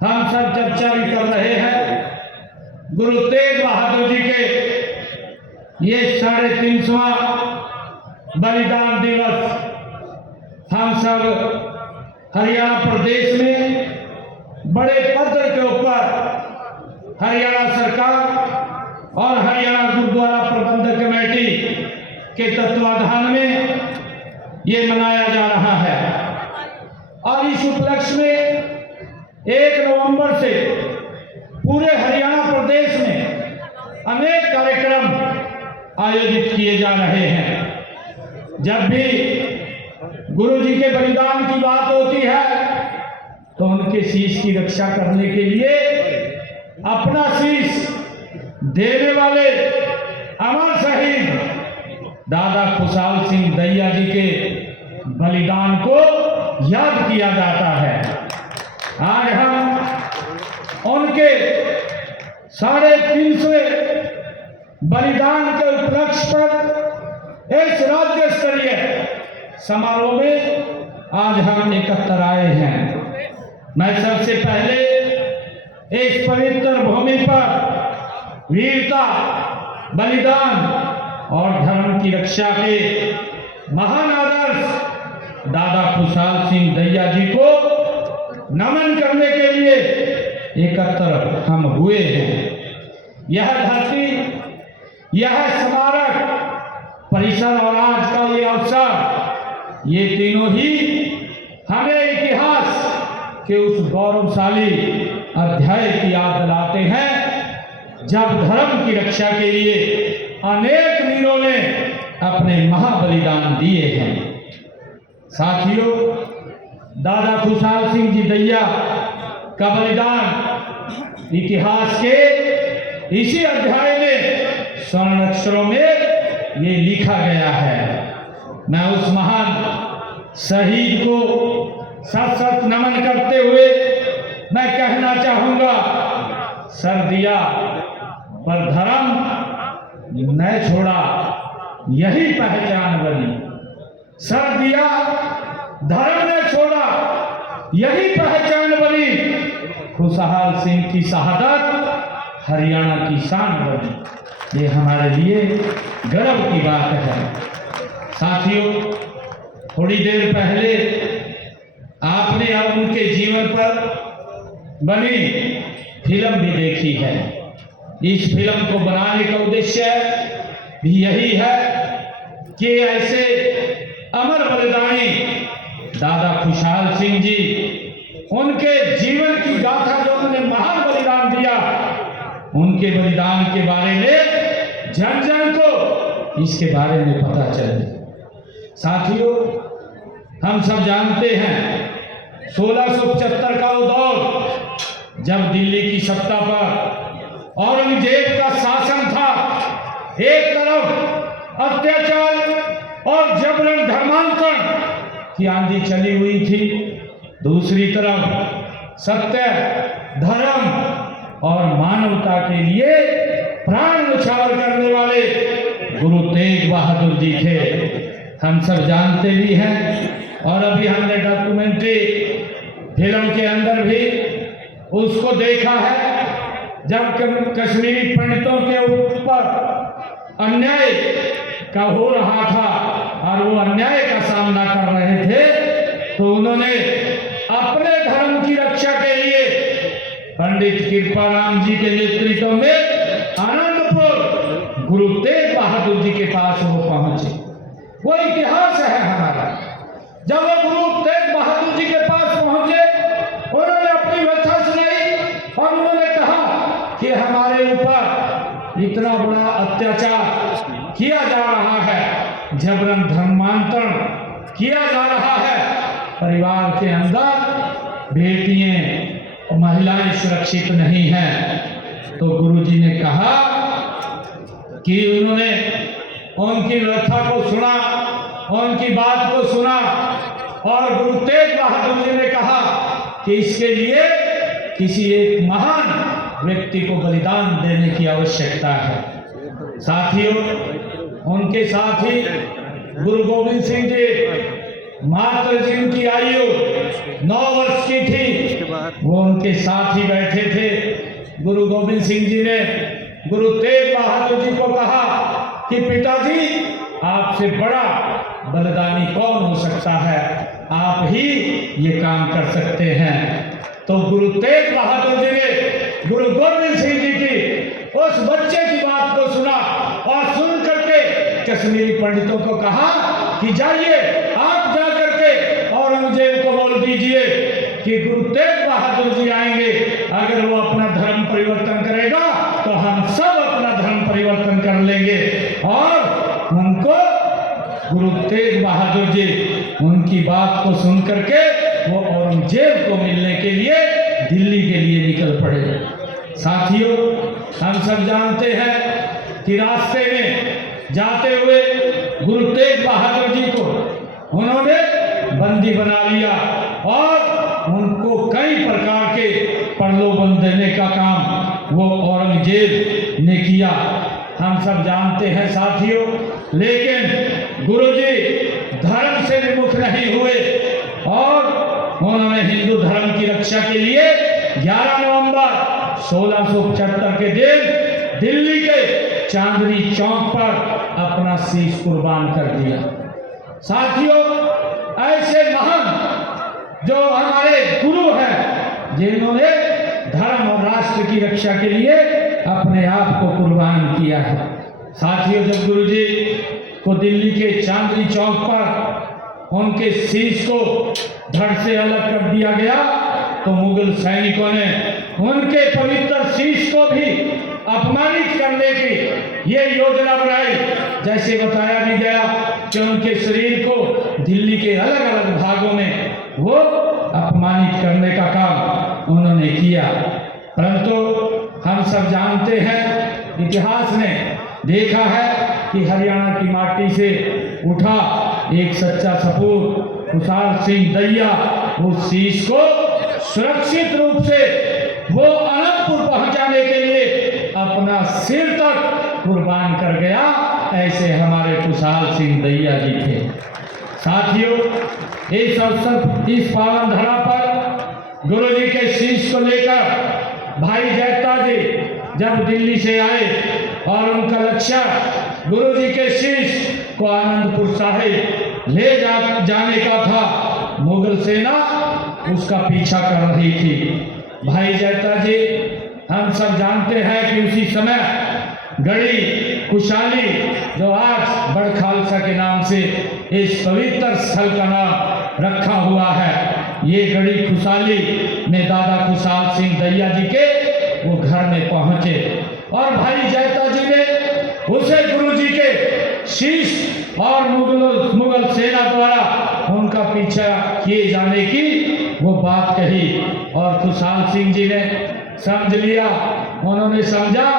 हम सब चर्चा भी कर रहे हैं गुरु तेग बहादुर जी के ये 350वां बलिदान दिवस हम सब हरियाणा प्रदेश में बड़े पत्र के ऊपर हरियाणा सरकार और हरियाणा गुरुद्वारा प्रबंधक कमेटी के तत्वाधान में ये मनाया जा रहा है। और इस उपलक्ष्य में 1 नवंबर से पूरे हरियाणा प्रदेश में अनेक कार्यक्रम आयोजित किए जा रहे हैं। जब भी गुरु जी के बलिदान की बात होती है तो उनके शीश की रक्षा करने के लिए अपना शीश देने वाले अमर शहीद दादा खुशहाल सिंह दैया जी के बलिदान को याद किया जाता है। आज हम उनके 350वें बलिदान के उपलक्ष्य पर इस राज्य स्तरीय समारोह में आज हम एकत्र आए हैं। मैं सबसे पहले इस पवित्र भूमि पर वीरता, बलिदान और धर्म की रक्षा के महान आदर्श दादा खुशहाल सिंह दैया जी को नमन करने के लिए एकत्र हम हुए हैं। यह धरती, यह स्मारक परिसर और आज का ये अवसर, ये तीनों ही हमें इतिहास के उस गौरवशाली अध्याय की याद दिलाते हैं जब धर्म की रक्षा के लिए अनेक वीरों ने अपने महाबलिदान दिए हैं। साथियों, दादा खुशहाल सिंह जी दैया का बलिदान इतिहास के इसी अध्याय में स्वर्ण अक्षरों में ये लिखा गया है। मैं उस महान शहीद को सत नमन करते हुए मैं कहना चाहूंगा, सर दिया पर धर्म न छोड़ा, यही पहचान बनी। सर दिया, धर्म ने छोड़ा, यही पहचान बनी। खुशहाल सिंह की शहादत हरियाणा की शान बनी। ये हमारे लिए गर्व की बात है। साथियों, थोड़ी देर पहले आपने उनके जीवन पर बनी फिल्म भी देखी है। इस फिल्म को बनाने का उद्देश्य भी यही है कि ऐसे अमर बलिदानी दादा खुशहाल सिंह जी, उनके जीवन की गाथा, जो उन्होंने महान बलिदान दिया, उनके बलिदान के बारे में जन जन को इसके बारे में पता चले। साथियों, हम सब जानते हैं 1675 का वो दौर जब दिल्ली की सत्ता पर औरंगजेब का शासन था। एक तरफ अत्याचार और जबरन धर्मांतरण की आंधी चली हुई थी, दूसरी तरफ सत्य, धर्म और मानवता के लिए प्राण न्यौछावर करने वाले गुरु तेग बहादुर जी थे। हम सब जानते भी हैं और अभी हमने डॉक्यूमेंट्री फिल्म के अंदर भी उसको देखा है, जब कश्मीरी पंडितों के ऊपर अन्याय का हो रहा था और वो अन्याय का सामना कर रहे थे, तो उन्होंने अपने धर्म की रक्षा के लिए पंडित कृपाराम जी के नेतृत्व में आनंदपुर गुरु तेग बहादुर जी के पास वो पहुंचे। वो इतिहास है हमारा। जब वो गुरु तेग बहादुर जी के पास पहुंचे, उन्होंने अपनी व्यथा सुनाई और उन्होंने कहा कि हमारे ऊपर इतना बड़ा अत्याचार किया जा रहा है, जबरन धर्मांतरण किया जा रहा है, परिवार के अंदर बेटियां और महिलाएं सुरक्षित नहीं हैं। तो गुरुजी ने कहा कि उन्होंने उनकी व्यथा को सुना, उनकी बात को सुना और गुरु तेग बहादुर जी ने कहा कि इसके लिए किसी एक महान व्यक्ति को बलिदान देने की आवश्यकता है। साथियों, उनके साथ ही गुरु गोविंद सिंह जी मात्र जिनकी आयु 9 वर्ष की थी, वो उनके साथ ही बैठे थे। गुरु गोविंद सिंह जी ने गुरु तेग बहादुर जी को कहा कि पिताजी, आपसे बड़ा बलिदानी कौन हो सकता है, आप ही ये काम कर सकते हैं। तो गुरु तेग बहादुर जी ने गुरु गोविंद सिंह जी की उस बच्चे की बात को सुना और सुन करके कश्मीरी पंडितों को कहा कि जाइए, आप जा करके औरंगजेब को बोल दीजिए कि गुरु तेग बहादुर जी आएंगे, अगर वो अपना धर्म परिवर्तन करेगा तो हम सब अपना धर्म परिवर्तन कर लेंगे। और उनको गुरु तेग बहादुर जी उनकी बात को सुन करके वो औरंगजेब को मिलने के लिए दिल्ली के लिए निकल पड़े। साथियों, हम सब जानते हैं कि रास्ते में जाते हुए गुरु तेग बहादुर जी को उन्होंने बंदी बना लिया और उनको कई प्रकार के प्रलोभन देने का काम वो औरंगजेब ने किया। हम सब जानते हैं साथियों, लेकिन गुरुजी धर्म से विमुख नहीं हुए और उन्होंने हिंदू धर्म की रक्षा के लिए 11 नवंबर 1675 के दिन दिल्ली के चांदनी चौक पर अपना शीश कुर्बान कर दिया। साथियों, ऐसे महान जो हमारे गुरु हैं, जिन्होंने धर्म और राष्ट्र की रक्षा के लिए अपने आप को कुर्बान किया है। साथियों, जब गुरुजी को दिल्ली के चांदनी चौक पर उनके शीश को धड़ से अलग कर दिया गया तो मुगल सैनिकों ने उनके पवित्र शीश को भी अपमानित करने की ये योजना बनाई। जैसे बताया भी गया कि उनके शरीर को दिल्ली के अलग अलग भागों में वो अपमानित करने का काम उन्होंने किया। परंतु हम सब जानते हैं, इतिहास में देखा है कि हरियाणा की माटी से उठा एक सच्चा सपूत खुशहाल सिंह दैया उस शीश को सुरक्षित रूप से वो अनंतपुर पहुंचाने के लिए अपना सिर तक कुर्बान कर गया। ऐसे हमारे खुशहाल सिंह दैया जी थे। साथियों, इस अवसर, इस पावन धरा पर गुरु जी के शीश को लेकर भाई जैता जी जब दिल्ली से आए और उनका लक्ष्य गुरु जी के शीश को आनंदपुर साहिब ले जाने का था, मुगल सेना उसका पीछा कर रही थी। भाई जैता जी, हम सब जानते हैं कि उसी समय गढ़ी खुशहाली, जो आज बड़ खालसा के नाम से इस पवित्र स्थल का नाम रखा हुआ है, ये गढ़ी खुशहाली में दादा खुशहाल सिंह दैया जी के वो घर में पहुंचे और भाई जैता जी ने उसे गुरु जी के शीश और मुगल सेना द्वारा उनका पीछा किए जाने की वो बात कही और खुशहाल सिंह जी ने समझ लिया। उन्होंने समझा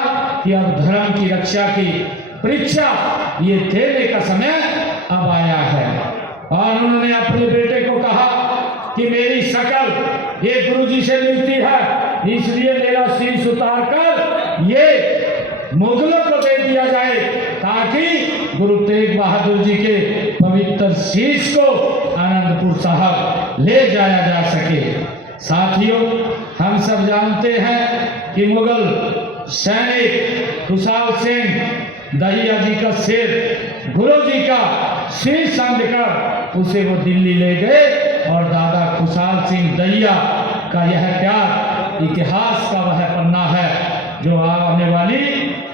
कि अब धर्म की रक्षा की परीक्षा ये देने का समय अब आया है और उन्होंने अपने बेटे को कहा कि मेरी शकल ये गुरुजी से मिलती है, इसलिए मेरा शीश उतार कर ये मुगलों को दे दिया जाए ताकि गुरु तेग बहादुर जी के पवित्र शीश को आनंदपुर साहब ले जाया जा सके। साथियों, हम सब जानते हैं कि मुगल सैनिक खुशहाल सिंह दैया जी का सिर गुरु जी का शीश समझकर उसे वो दिल्ली ले गए और दादा खुशहाल सिंह दैया का यह प्यार इतिहास का वह पन्ना है जो आने वाली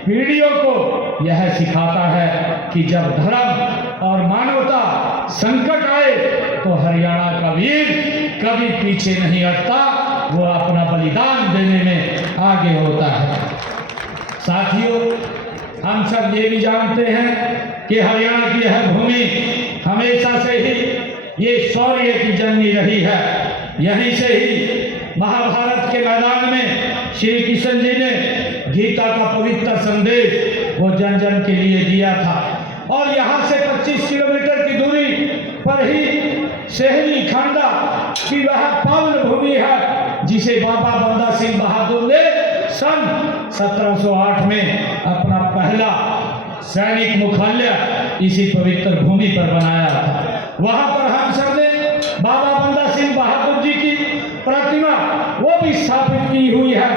पीढ़ियों को यह सिखाता है कि जब धर्म और मानवता संकट आए तो हरियाणा का वीर कभी पीछे नहीं हटता, वो अपना बलिदान देने में आगे होता है। साथियों, हम सब ये भी जानते हैं कि हरियाणा की यह भूमि हमेशा से ही ये शौर्य की जननी रही है। यहीं से ही महाभारत के मैदान में श्री कृष्ण जी ने गीता का पवित्र संदेश वो जन जन के लिए दिया था और यहाँ से 25 किलोमीटर की दूरी पर ही शहरी खंडा की वह पावन भूमि है जिसे बाबा बंदा सिंह बहादुर ने सन 1708 में अपना पहला सैनिक मुख्यालय इसी पवित्र भूमि पर बनाया था। वहां पर हम सब ने बाबा बंदा सिंह बहादुर जी की प्रतिमा वो भी स्थापित की हुई है।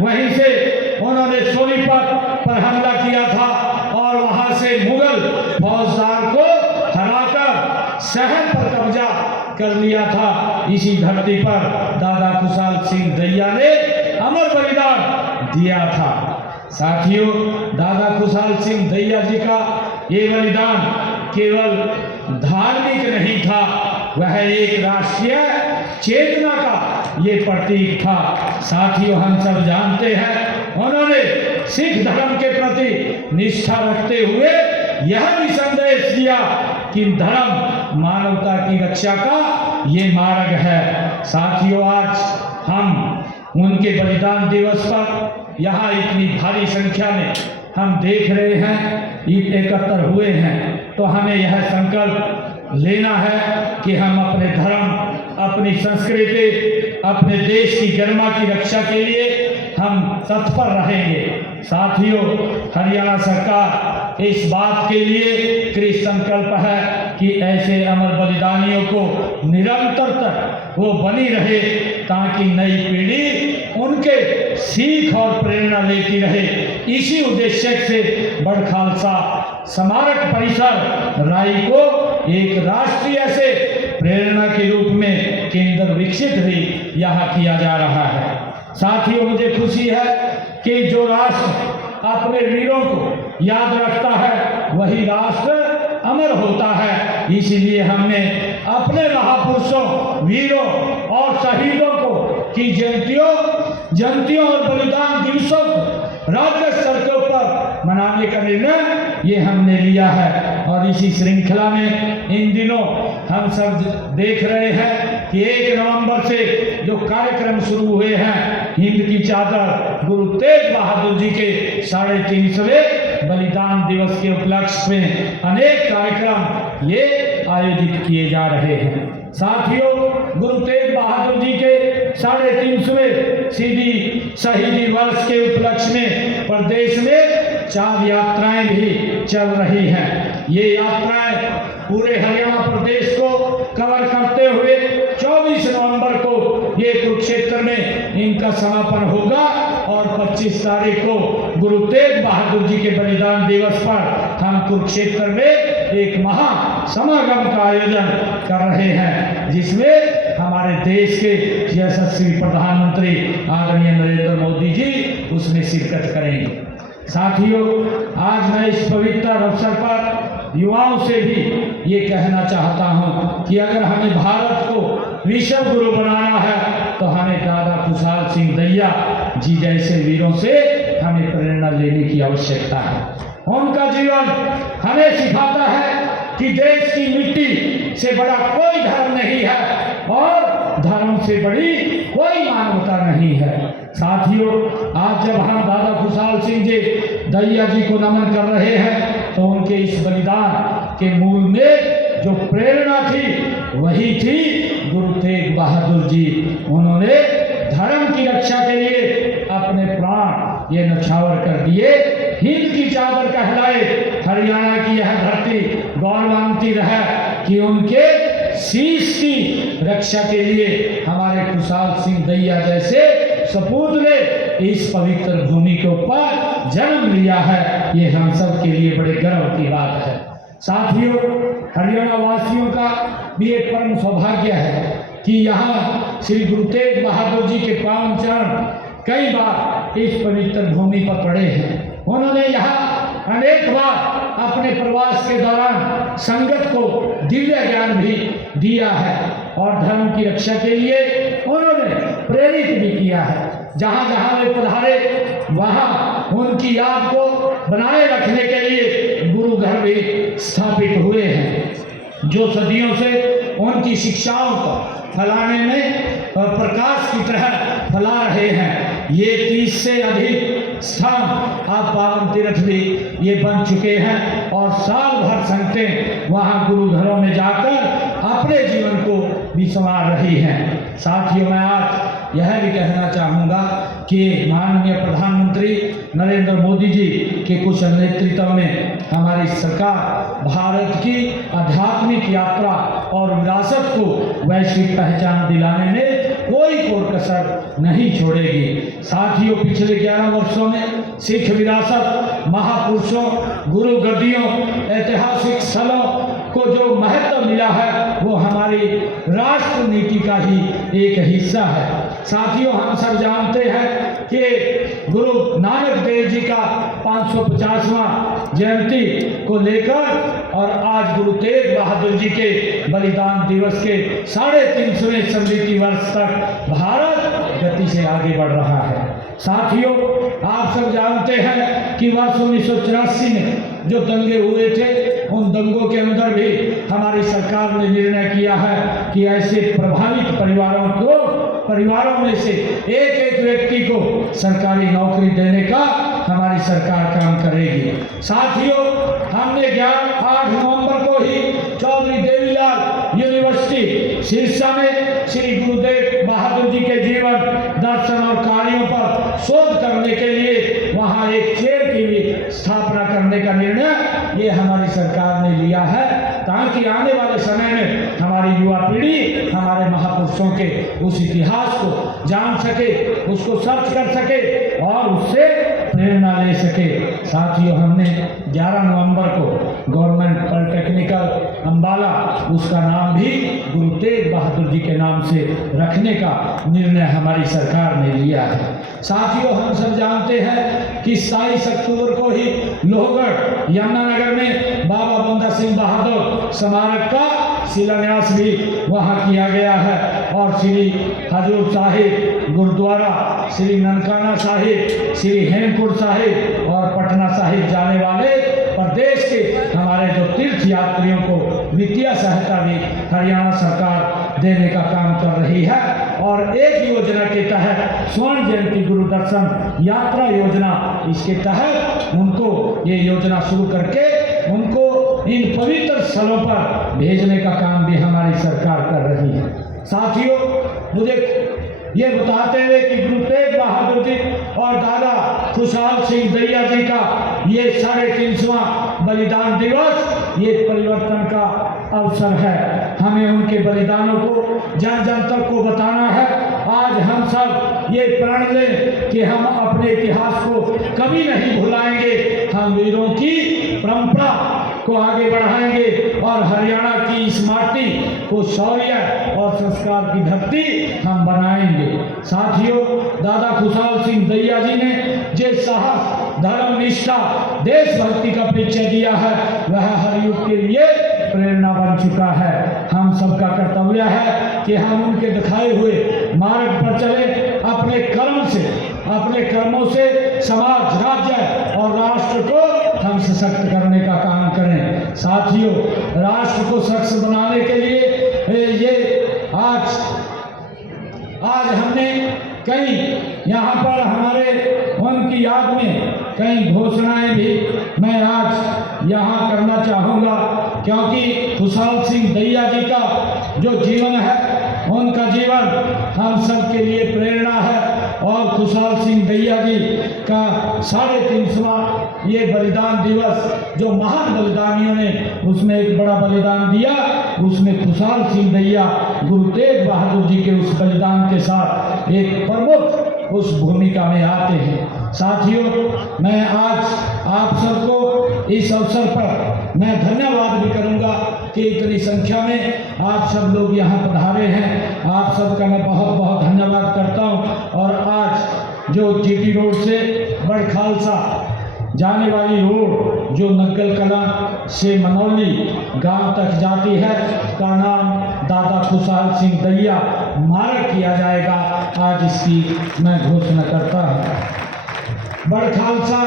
वहीं से उन्होंने सोनीपत पर हमला किया था और वहां से मुगल फौजदार को हराकर शहर पर कब्जा कर लिया था। इसी धरती पर दादा खुशहाल सिंह दैया ने अमर बलिदान दिया था। साथियों, दादा खुशहाल सिंह दैया जी का ये बलिदान केवल धार्मिक नहीं था, वह एक राष्ट्रीय चेतना का ये प्रतीक था। साथियों, हम सब जानते हैं उन्होंने सिख धर्म के प्रति निष्ठा रखते हुए यह भी संदेश दिया कि धर्म मानवता की रक्षा का ये मार्ग है। साथियों, आज हम उनके बलिदान दिवस पर यहाँ इतनी भारी संख्या में हम देख रहे हैं, एकत्र हुए हैं, तो हमें यह संकल्प लेना है कि हम अपने धर्म, अपनी संस्कृति, अपने देश की गरिमा की रक्षा के लिए हम तत्पर रहेंगे। साथियों, हरियाणा सरकार इस बात के लिए कृत संकल्प है कि ऐसे अमर बलिदानियों को निरंतर वो बनी रहे, ताकि नई पीढ़ी उनके सीख और प्रेरणा लेती रहे। इसी उद्देश्य से बड़ खालसा स्मारक परिसर राई को एक राष्ट्रीय से प्रेरणा के रूप में केंद्र विकसित भी यहाँ किया जा रहा है। साथियों, मुझे खुशी है कि जो राष्ट्र अपने वीरों को याद रखता है वही राष्ट्र अमर होता है। इसीलिए हमने अपने महापुरुषों, वीरों और शहीदों को की जयंतियों और बलिदान दिवसों को राज्य स्तर के ऊपर मनाने का निर्णय ये हमने लिया है। और इसी श्रृंखला में इन दिनों हम सब देख रहे हैं कि 1 नवंबर से जो कार्यक्रम शुरू हुए हैं, हिंद की चादर गुरु तेग बहादुर जी के 350वें बलिदान दिवस के उपलक्ष्य में अनेक कार्यक्रम ये आयोजित किए जा रहे हैं। साथियों, गुरु तेग बहादुर जी के 350वें शहीदी वर्ष के उपलक्ष्य में प्रदेश में 4 यात्राएं भी चल रही हैं। ये यात्राएं पूरे हरियाणा प्रदेश को कवर करते हुए 24 नवंबर को ये कुरुक्षेत्र में इनका समापन होगा और 25 तारीख को गुरु तेग बहादुर जी के बलिदान दिवस पर हम कुरुक्षेत्र में एक महा समागम का आयोजन कर रहे हैं, जिसमें हमारे देश के यशस्वी प्रधानमंत्री आदरणीय नरेंद्र मोदी जी उसमें शिरकत करेंगे। साथियों, आज मैं इस पवित्र अवसर पर युवाओं से भी ये कहना चाहता हूँ कि अगर हमें भारत को विश्व गुरु बनाना है तो हमें दादा खुशहाल सिंह दैया जी जैसे वीरों से हमें प्रेरणा लेने की आवश्यकता है। उनका जीवन हमें सिखाता है कि देश की मिट्टी से बड़ा कोई धर्म नहीं है और धर्म से बड़ी कोई मानवता नहीं है। साथियों, आज जब हम दादा खुशहाल सिंह जी दैया जी को नमन कर रहे हैं तो उनके इस बलिदान के मूल में जो प्रेरणा थी वही थी गुरु तेग बहादुर जी। उन्होंने धर्म की रक्षा के लिए अपने प्राण ये न्यौछावर कर दिए। हिंद की चादर कहलाए हरियाणा की यह धरती गौरवान्वित रहे कि उनके शीश की रक्षा के लिए हमारे खुशहाल सिंह दैया जैसे सपूत ने इस पवित्र भूमि के ऊपर जन्म लिया है। ये हम सब के लिए बड़े गर्व की बात है। साथियों, हरियाणा वासियों का भी एक परम सौभाग्य है कि यहाँ श्री गुरु तेग बहादुर जी के पावन चरण कई बार इस पवित्र भूमि पर पड़े हैं। उन्होंने यहाँ अनेक बार अपने प्रवास के दौरान संगत को दिव्य ज्ञान भी दिया है और धर्म की रक्षा के लिए उन्होंने प्रेरित भी किया है। जहाँ जहाँ वे पधारे वहाँ उनकी याद को बनाए रखने के लिए गुरु घर भी स्थापित हुए हैं, जो सदियों से उनकी शिक्षाओं को फैलाने में प्रकाश की तरह फैला रहे हैं। ये 30 से अधिक स्थान आप पावन तीर्थ भी ये बन चुके हैं और साल भर संगतें वहाँ गुरु घरों में जाकर अपने जीवन को भी संवार रही हैं। साथियों, मैं आज यह भी कहना चाहूँगा कि माननीय प्रधानमंत्री नरेंद्र मोदी जी के कुशल नेतृत्व में हमारी सरकार भारत की आध्यात्मिक यात्रा और विरासत को वैश्विक पहचान दिलाने में कोई कोर कसर नहीं छोड़ेगी। साथियों, पिछले 11 वर्षों में सिख विरासत, महापुरुषों, गुरु गद्दियों, ऐतिहासिक स्थलों को जो महत्व मिला है वो हमारी राष्ट्र नीति का ही एक हिस्सा है। साथियों, हम सब जानते हैं कि गुरु नानक देव जी का 550वां जयंती को लेकर और आज गुरु तेग बहादुर जी के बलिदान दिवस के 350वें स्मृति वर्ष तक भारत गति से आगे बढ़ रहा है। साथियों, आप सब जानते हैं कि वर्ष 1984 में जो दंगे हुए थे, उन दंगों के अंदर भी हमारी सरकार ने निर्णय किया है कि ऐसे प्रभावित परिवारों में से एक व्यक्ति को सरकारी नौकरी देने का हमारी सरकार काम करेगी। साथियों, हमने 8 नवंबर को ही चौधरी देवीलाल यूनिवर्सिटी सिरसा में श्री गुरुदेव बहादुर जी के जीवन, दर्शन और कार्यों पर शोध करने के लिए वहां एक चेयर की भी स्थापना करने का निर्णय ये हमारी सरकार ने लिया है, ताकि आने वाले समय में हमारी युवा पीढ़ी हमारे महापुरुषों के उस इतिहास को जान सके, उसको सर्च कर सके और उससे प्रेरणा ले सके। साथियों, हमने 11 नवंबर को गवर्नमेंट पॉलिटेक्निकल अम्बाला, उसका नाम भी गुरु तेग बहादुर जी के नाम से रखने का निर्णय हमारी सरकार ने लिया है। साथियों, हम सब जानते हैं कि 27 अक्टूबर को ही लोहगढ़ यमुनानगर में बाबा बंदा सिंह बहादुर स्मारक का शिलान्यास भी वहां किया गया है और श्री हजूर साहिब गुरुद्वारा, श्री ननकाना साहिब, श्री हेमकुंड साहिब और पटना साहिब जाने वाले प्रदेश के हमारे जो तीर्थ यात्रियों को वित्तीय सहायता भी हरियाणा सरकार देने का काम कर रही है। और एक योजना के तहत स्वर्ण जयंती गुरु दर्शन यात्रा योजना, इसके तहत उनको ये योजना शुरू करके उनको इन पवित्र स्थलों पर भेजने का काम भी हमारी सरकार कर रही है। साथियों, मुझे ये बताते हुए कि गुरु तेग बहादुर जी और दादा खुशहाल सिंह दैया जी का ये 350वां बलिदान दिवस ये परिवर्तन का अवसर है। हमें उनके बलिदानों को जन जन तक को बताना है। आज हम सब ये प्रण लें कि हम अपने इतिहास को कभी नहीं भुलाएंगे, हम वीरों की परंपरा को आगे बढ़ाएंगे और हरियाणा की इस माटी को शौर्य और संस्कार की धरती हम बनाएंगे। साथियों, दादा खुशहाल सिंह दैया जी ने जिस साहस, धर्म निष्ठा, देशभक्ति का परिचय दिया है वह हर युग के लिए प्रेरणा बन चुका है। हम सबका कर्तव्य है कि हम उनके दिखाए हुए मार्ग पर चले, अपने कर्मों से समाज, राज्य और राष्ट्र को हम सशक्त करने का काम करें। साथियों, राष्ट्र को सशक्त बनाने के लिए ये आज हमने कई यहाँ पर हमारे उनकी याद में कई घोषणाएं भी मैं आज यहाँ करना चाहूँगा, क्योंकि खुशहाल सिंह दैया जी का जो जीवन है, उनका जीवन हम सब के लिए प्रेरणा है। और खुशहाल सिंह दैया जी का 350वां ये बलिदान दिवस, जो महान बलिदानियों ने उसमें एक बड़ा बलिदान दिया, उसमें खुशहाल सिंह दैया गुरु तेग बहादुर जी के उस बलिदान के साथ एक प्रमुख उस भूमिका में आते हैं। साथियों, मैं आज आप सबको इस अवसर पर मैं धन्यवाद भी करूंगा कि इतनी संख्या में आप सब लोग यहाँ पधारे हैं। आप सबका मैं बहुत बहुत धन्यवाद करता हूँ। और आज जो जीटी रोड से बड़खालसा जाने वाली रोड जो नग्गल कला से मनौली गांव तक जाती है, का नाम दादा खुशहाल सिंह दैया मार्ग किया जाएगा। आज इसकी मैं घोषणा करता हूँ। बड़खालसा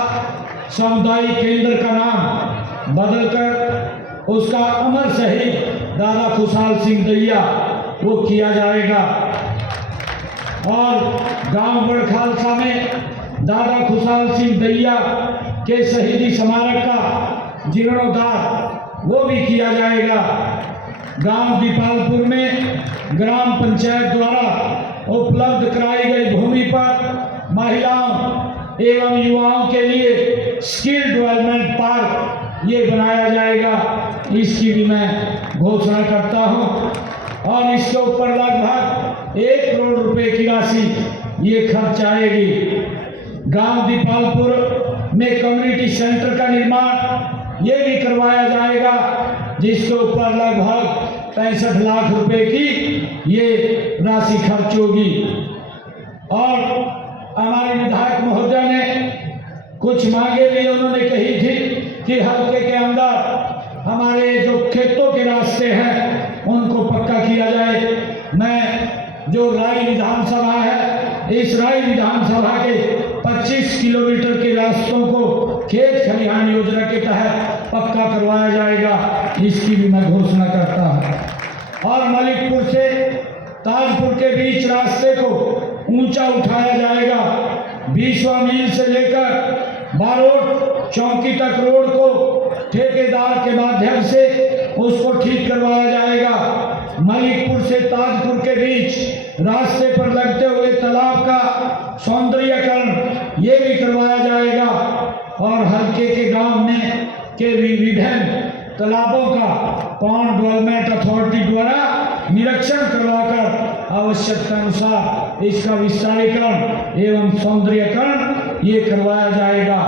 सामुदायिक केंद्र का नाम बदलकर उसका अमर शहीद दादा खुशहाल सिंह दैया वो किया जाएगा। और गांव बड़खालसा में दादा खुशहाल सिंह दैया के शहीदी स्मारक का जीर्णोद्धार वो भी किया जाएगा। गांव दीपालपुर में ग्राम पंचायत द्वारा उपलब्ध कराई गई भूमि पर महिलाओं एवं युवाओं के लिए स्किल डेवलपमेंट पार्क ये बनाया जाएगा, इसकी भी मैं घोषणा करता हूं। और इसके ऊपर लगभग 1 करोड़ रुपए की राशि ये खर्च आएगी। गांव दीपालपुर में कम्युनिटी सेंटर का निर्माण ये भी करवाया जाएगा, जिसके ऊपर लगभग 65 लाख रुपए की ये राशि खर्च होगी। और हमारे विधायक महोदय ने कुछ मांगे भी उन्होंने कही थी कि हल्के के अंदर हमारे जो खेतों के रास्ते हैं उनको पक्का किया जाए। मैं जो राय विधानसभा है, इस राय विधानसभा के 25 किलोमीटर के रास्तों को खेत खलिहान योजना के तहत पक्का करवाया जाएगा, इसकी भी मैं घोषणा करता हूं। और मलिकपुर से ताजपुर के बीच रास्ते को ऊंचा उठाया जाएगा। 20वां मील से लेकर बारोट चौकी तक रोड को ठेकेदार के माध्यम से उसको ठीक करवाया जाएगा। मलिकपुर से ताजपुर के बीच रास्ते पर लगते हुए तालाब का सौंदर्यीकरण ये भी करवाया जाएगा। और हल्के के गांव में के विभिन्न तालाबों का पॉन्ड डेवलपमेंट अथॉरिटी द्वारा निरीक्षण करवाकर आवश्यकता अनुसार इसका विस्तारीकरण एवं सौंदर्यीकरण ये करवाया जाएगा।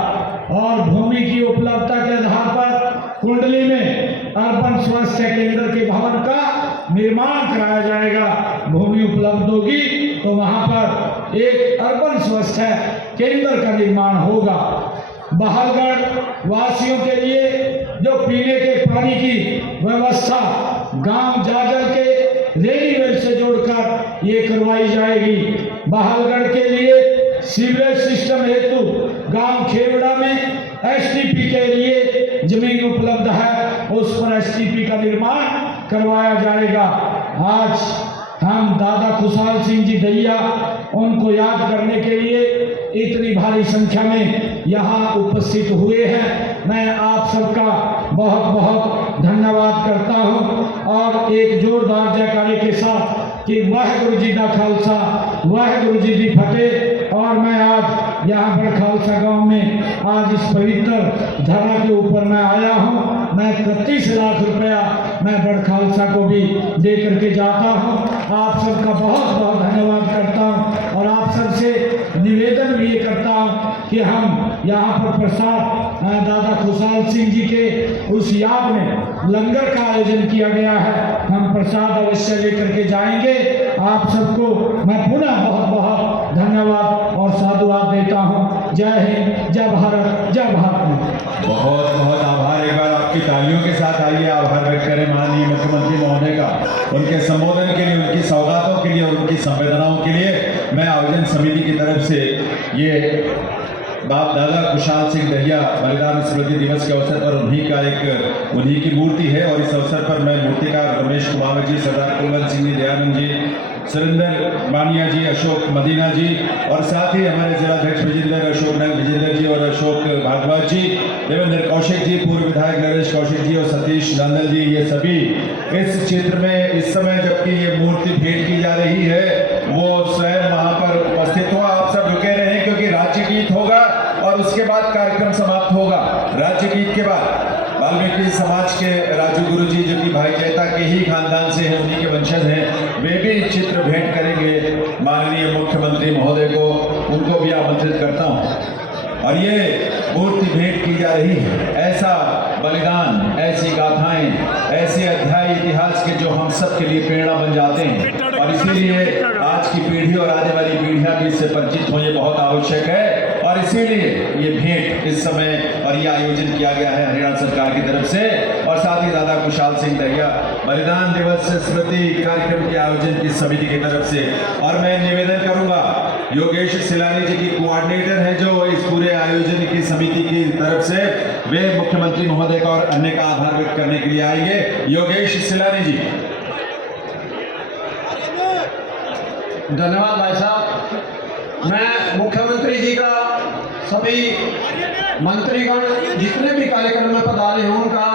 और भूमि की उपलब्धता के आधार पर कुंडली में अर्बन स्वास्थ्य केंद्र के भवन का निर्माण कराया जाएगा। भूमि उपलब्ध होगी तो वहां पर एक अर्बन स्वास्थ्य केंद्र का निर्माण होगा। बहालगढ़ वासियों के लिए जो पीने के पानी की व्यवस्था गांव जाजल के रेनीवेल से जोड़कर ये करवाई जाएगी। बहालगढ़ के लिए सीवरेज सिस्टम हेतु गांव खेवड़ा में एसटीपी के लिए जमीन उपलब्ध है, उस पर एसटीपी का निर्माण करवाया जाएगा। आज हम दादा खुशहाल सिंह जी दहिया उनको याद करने के लिए इतनी भारी संख्या में यहाँ उपस्थित हुए हैं। मैं आप सबका बहुत बहुत धन्यवाद करता हूँ और एक जोरदार जयकारे के साथ कि वाहेगुरु जी का खालसा वाहेगुरु जी की फतेह। और मैं आज यहाँ पर खालसा गांव में आज इस पवित्र धरा के ऊपर मैं आया हूँ। मैं 31 लाख रुपया मैं बड़ खालसा को भी दे करके जाता हूँ। आप सबका बहुत बहुत धन्यवाद करता हूँ और आप सबसे निवेदन भी ये करता हूँ कि हम यहाँ पर प्रसाद दादा खुशहाल सिंह जी के उस याद में लंगर का आयोजन किया गया है, हम प्रसाद अवश्य लेकर के जाएंगे। आप सबको मैं पुनः बहुत बहुत धन्यवाद और साधुवाद देता हूँ। जय हिंद, जय भारत, जय भारत। बहुत बहुत आभार। एक बार आपकी तालियों के साथ आइए आभार व्यक्त करें माननीय मुख्यमंत्री महोदय का, उनके संबोधन के लिए, उनकी सौगातों के लिए और उनकी संवेदनाओं के लिए। मैं आयोजन समिति की तरफ से ये बाप दादा खुशहाल सिंह दहिया बलिदान स्मृति दिवस के अवसर पर उन्हीं की मूर्ति है और इस अवसर पर मैं मूर्तिकार रमेश कुमार जी, सरदार कुलवंत सिंह जी, दयानंद जी, सुरेंद्र मानिया जी, अशोक मदीना जी और साथ ही हमारे जिलाध्यक्ष विजेंद्र जी और अशोक भारद्वाज जी, देवेंद्र कौशिक जी, पूर्व विधायक नरेश कौशिक जी और सतीश नंदल जी, ये सभी इस क्षेत्र में इस समय जबकि ये मूर्ति भेंट की जा रही है वो स्वयं वहाँ पर उपस्थित हुआ। आप सब रुके रहे क्योंकि राज्य गीत होगा और उसके बाद कार्यक्रम समाप्त होगा। राज्य गीत के बाद वाल्मीकि समाज के राजू गुरु जी जो कि भाई जैता के ही खानदान से हैं, उन्हीं के वंशज हैं, वे भी चित्र भेंट करेंगे माननीय मुख्यमंत्री महोदय को, उनको भी आमंत्रित करता हूं। और ये मूर्ति भेंट की जा रही है, ऐसा बलिदान, ऐसी गाथाएं, ऐसे अध्याय इतिहास के जो हम सब के लिए प्रेरणा बन जाते हैं और इसीलिए आज की पीढ़ी और आने वाली पीढ़ियां भी इससे परिचित हों, ये बहुत आवश्यक है। और इसीलिए ये भेंट इस समय और ये आयोजन किया गया है हरियाणा सरकार की तरफ से और साथ ही दादा खुशहाल सिंह दहिया बलिदान दिवस स्मृति कार्यक्रम के आयोजन की समिति की तरफ से। और मैं निवेदन करूंगा योगेश सिलानी जी की कोऑर्डिनेटर है जो इस पूरे आयोजन की समिति की तरफ से, वे मुख्यमंत्री महोदय का और अन्य का आभार व्यक्त करने के लिए आएंगे। योगेश सिलानी जी। धन्यवाद भाई साहब। मैं मुख्यमंत्री जी का, सभी मंत्रीगण जितने भी कार्यक्रम में पधारे हैं उनका